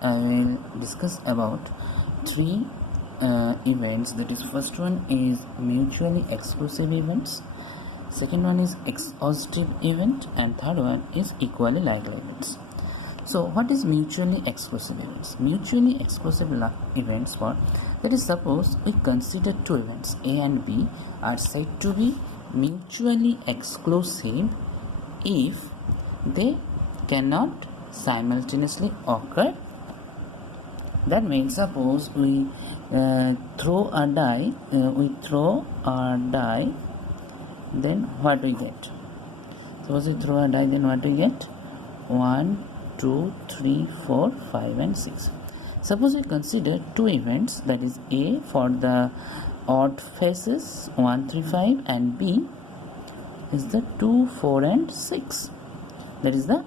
I will discuss about three events. That is, first one is mutually exclusive events, second one is exhaustive event, and third one is equally likely events. So what is mutually exclusive events? Mutually exclusive events for, that is, suppose we consider two events A and B are said to be mutually exclusive if they cannot simultaneously occur. That means, suppose we throw a die, then what we get? Suppose we throw a die, then what we get? 1, 2, 3, 4, 5 and 6. Suppose we consider two events, that is A for the odd faces 1, 3, 5 and B is the 2, 4 and 6. That is the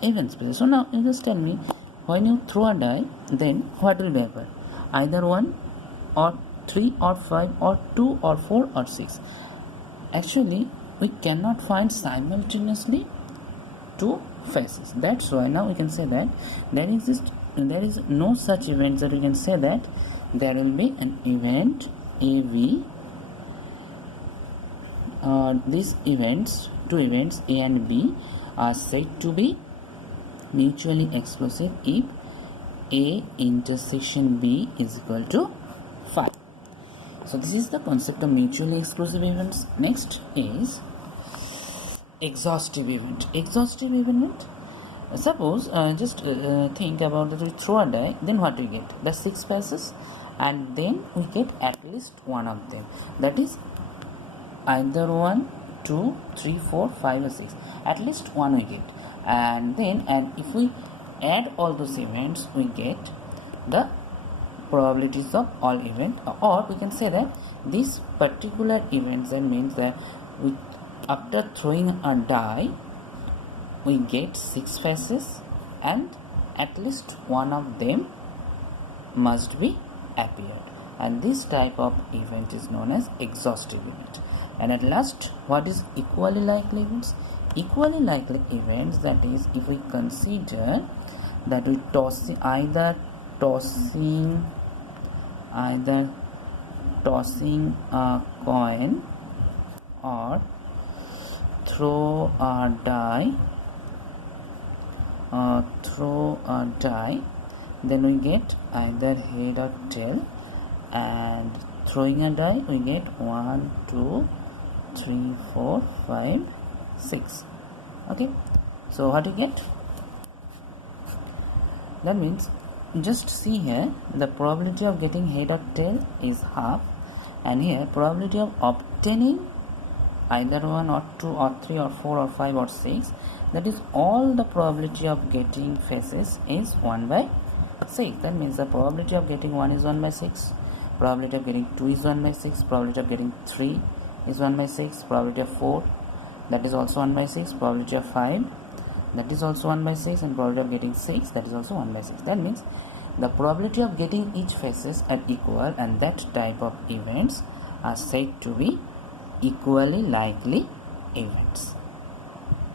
even space. So now you just tell me, when you throw a die, then what will happen? Either 1 or 3 or 5 or 2 or 4 or 6. Actually, we cannot find simultaneously two faces. That's why now we can say that there is no such event that we can say that there will be an event AV. These events, two events A and B, are said to be mutually exclusive if A intersection B is equal to 5. So this is the concept of mutually exclusive events. Next is exhaustive event. Exhaustive event, suppose just think about that we throw a die, then what we get? The 6 passes, and then we get at least one of them. That is either 1, 2, 3, 4, 5 or 6. At least one we get. And if we add all those events, we get the probabilities of all events, or we can say that this particular event, that means that after throwing a die we get 6 faces and at least one of them must be appeared, and this type of event is known as exhaustive event. And at last, what is equally likely events? Equally likely events, that is, if we consider that we either tossing a coin or throw a die, then we get either head or tail, and throwing a die we get 1, 2, 3, 4, 5, 6. Okay, so what you get? That means, just see here, the probability of getting head or tail is half, and here probability of obtaining either 1 or 2 or 3 or 4 or 5 or 6, that is all the probability of getting faces is 1 by 6. That means the probability of getting 1 is 1 by 6, probability of getting 2 is 1 by 6, probability of getting 3 is 1 by 6, probability of 4, that is also 1 by 6, probability of 5, that is also 1 by 6, and probability of getting 6, that is also 1 by 6. That means the probability of getting each faces are equal, and that type of events are said to be equally likely events.